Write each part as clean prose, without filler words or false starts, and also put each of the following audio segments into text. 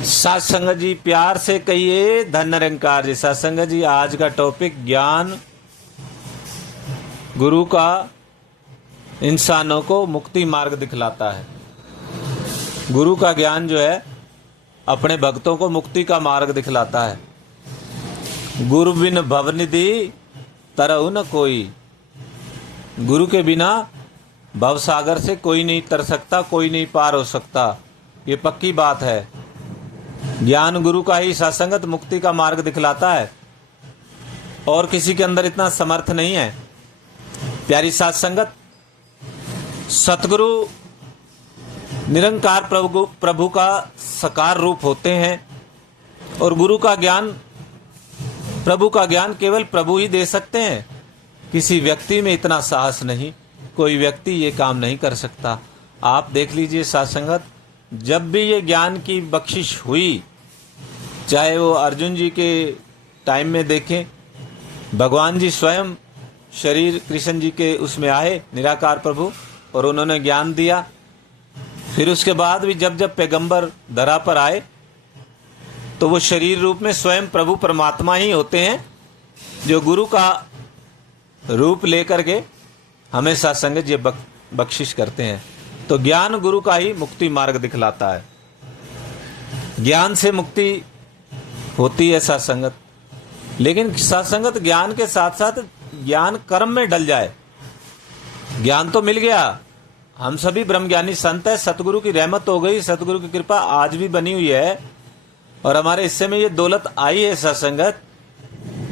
सात संगत जी प्यार से कहिए धन निरंकार जी। सात संगत जी आज का टॉपिक ज्ञान गुरु का इंसानों को मुक्ति मार्ग दिखलाता है। गुरु का ज्ञान जो है अपने भक्तों को मुक्ति का मार्ग दिखलाता है। गुरु बिन भवनिधि तरहु न कोई। गुरु के बिना भवसागर से कोई नहीं तर सकता, कोई नहीं पार हो सकता, ये पक्की बात है। ज्ञान गुरु का ही सत्संगत मुक्ति का मार्ग दिखलाता है और किसी के अंदर इतना समर्थ नहीं है। प्यारी सत्संगत, सतगुरु निरंकार प्रभु का साकार रूप होते हैं और गुरु का ज्ञान, प्रभु का ज्ञान केवल प्रभु ही दे सकते हैं। किसी व्यक्ति में इतना साहस नहीं, कोई व्यक्ति ये काम नहीं कर सकता। आप देख लीजिए सत्संगत, जब भी ये ज्ञान की बख्शिश हुई, चाहे वो अर्जुन जी के टाइम में देखें, भगवान जी स्वयं शरीर कृष्ण जी के उसमें आए निराकार प्रभु और उन्होंने ज्ञान दिया। फिर उसके बाद भी जब जब पैगंबर धरा पर आए तो वो शरीर रूप में स्वयं प्रभु परमात्मा ही होते हैं जो गुरु का रूप लेकर के हमें सत्संग ये बख्शिश करते हैं। तो ज्ञान गुरु का ही मुक्ति मार्ग दिखलाता है। ज्ञान से मुक्ति होती है सत्संगत, लेकिन सत्संगत ज्ञान के साथ साथ ज्ञान कर्म में डल जाए। ज्ञान तो मिल गया, हम सभी ब्रह्मज्ञानी संत है, सतगुरु की रहमत हो गई, सतगुरु की कृपा आज भी बनी हुई है और हमारे हिस्से में ये दौलत आई है सत्संगत।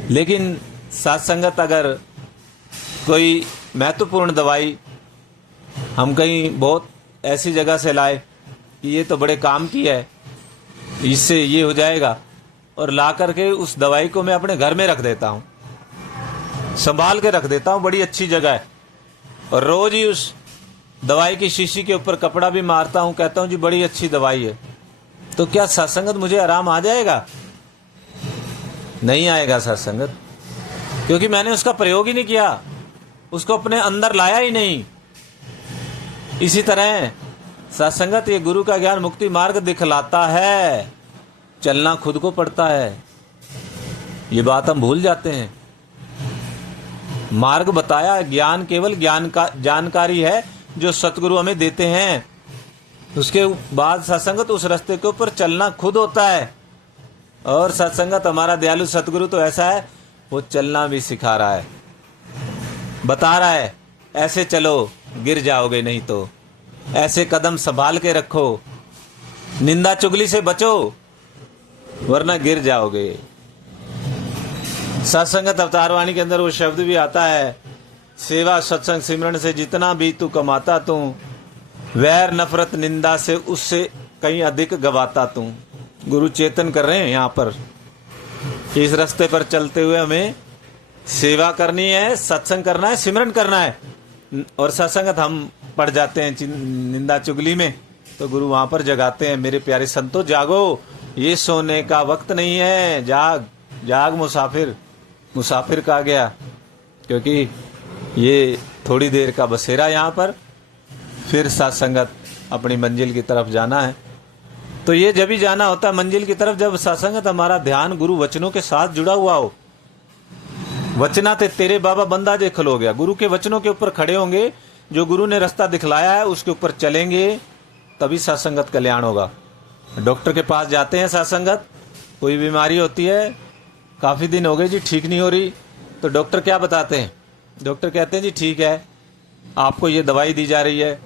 लेकिन सत्संगत अगर कोई महत्वपूर्ण दवाई हम कहीं बहुत ऐसी जगह से लाए कि ये तो बड़े काम की है, इससे ये हो जाएगा, और ला करके उस दवाई को मैं अपने घर में रख देता हूँ, संभाल के रख देता हूँ, बड़ी अच्छी जगह है, और रोज ही उस दवाई की शीशी के ऊपर कपड़ा भी मारता हूँ, कहता हूँ जी बड़ी अच्छी दवाई है। तो क्या सत्संगत मुझे आराम आ जाएगा? नहीं आएगा सत्संगत, क्योंकि मैंने उसका प्रयोग ही नहीं किया, उसको अपने अंदर लाया ही नहीं। इसी तरह सत्संगत ये गुरु का ज्ञान मुक्ति मार्ग दिखलाता है, चलना खुद को पड़ता है। ये बात हम भूल जाते हैं। मार्ग बताया, ज्ञान केवल ज्ञान का जानकारी है जो सतगुरु हमें देते हैं। उसके बाद सत्संगत उस रास्ते के ऊपर चलना खुद होता है। और सत्संगत हमारा दयालु सतगुरु तो ऐसा है, वो चलना भी सिखा रहा है, बता रहा है ऐसे चलो गिर जाओगे, नहीं तो ऐसे कदम संभाल के रखो, निंदा चुगली से बचो वरना गिर जाओगे। सत्संगत अवतारवाणी के अंदर वो शब्द भी आता है, सेवा सत्संग सिमरन से जितना भी तू कमाता तू, वैर नफरत निंदा से उससे कहीं अधिक गवाता तू। गुरु चेतन कर रहे हैं यहाँ पर, इस रास्ते पर चलते हुए हमें सेवा करनी है, सत्संग करना है, सिमरन करना है। और सत्संगत हम पड़ जाते हैं निंदा चुगली में, तो गुरु वहाँ पर जगाते हैं, मेरे प्यारे संतो जागो, ये सोने का वक्त नहीं है, जाग जाग मुसाफिर, मुसाफिर कहा गया, क्योंकि ये थोड़ी देर का बसेरा यहाँ पर, फिर सत्संगत अपनी मंजिल की तरफ जाना है। तो ये जब ही जाना होता है मंजिल की तरफ, जब सत्संगत हमारा ध्यान गुरु वचनों के साथ जुड़ा हुआ हो। वचना ते तेरे बाबा बंदा जे खलो गया, गुरु के वचनों के ऊपर खड़े होंगे, जो गुरु ने रास्ता दिखलाया है उसके ऊपर चलेंगे, तभी सत्संगत कल्याण होगा। डॉक्टर के पास जाते हैं सत्संगत, कोई बीमारी होती है, काफ़ी दिन हो गए जी ठीक नहीं हो रही, तो डॉक्टर क्या बताते हैं? डॉक्टर कहते हैं जी ठीक है, आपको ये दवाई दी जा रही है,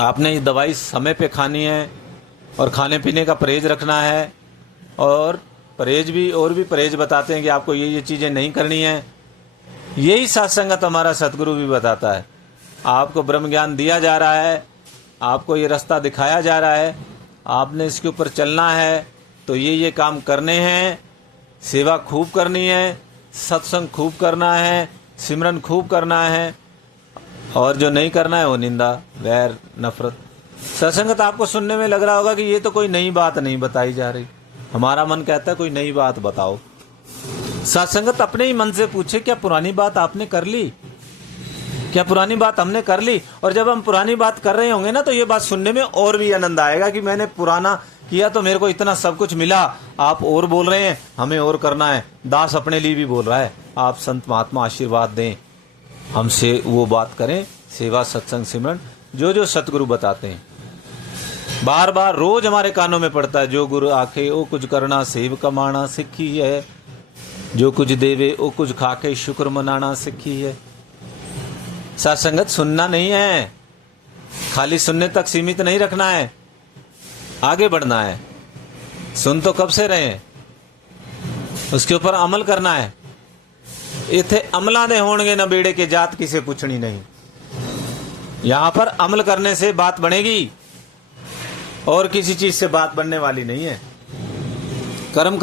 आपने ये दवाई समय पे खानी है और खाने पीने का परहेज रखना है, और परहेज भी और भी परहेज बताते हैं कि आपको ये चीज़ें नहीं करनी है। यही सत्संगत हमारा सतगुरु भी बताता है। आपको ब्रह्म ज्ञान दिया जा रहा है, आपको ये रास्ता दिखाया जा रहा है, आपने इसके ऊपर चलना है, तो ये काम करने हैं, सेवा खूब करनी है, सत्संग खूब करना है, सिमरन खूब करना है, और जो नहीं करना है वो निंदा वैर नफरत। सत्संगत आपको सुनने में लग रहा होगा कि ये तो कोई नई बात नहीं बताई जा रही। हमारा मन कहता है कोई नई बात बताओ। सत्संगत अपने ही मन से पूछे, क्या पुरानी बात आपने कर ली? क्या पुरानी बात हमने कर ली? और जब हम पुरानी बात कर रहे होंगे ना, तो ये बात सुनने में और भी आनंद आएगा कि मैंने पुराना किया तो मेरे को इतना सब कुछ मिला, आप और बोल रहे हैं, हमें और करना है। दास अपने लिए भी बोल रहा है, आप संत महात्मा आशीर्वाद दें, हमसे वो बात करें, सेवा सत्संग सिमरन जो जो सतगुरु बताते हैं। बार बार रोज हमारे कानों में पड़ता है, जो गुरु आखे ओ कुछ करना सेव कमाना सीखी है, जो कुछ देवे ओ कुछ खाके शुक्र मनाना सीखी है। सत्संगत सुनना नहीं है, खाली सुनने तक सीमित नहीं रखना है, आगे बढ़ना है। सुन तो कब से रहे हैं, उसके ऊपर अमल करना है। इथे अमला दे होंगे न बेड़े के जात किसे पूछनी नहीं। यहां पर अमल करने से बात बनेगी और किसी चीज से बात बनने वाली नहीं है। कर्म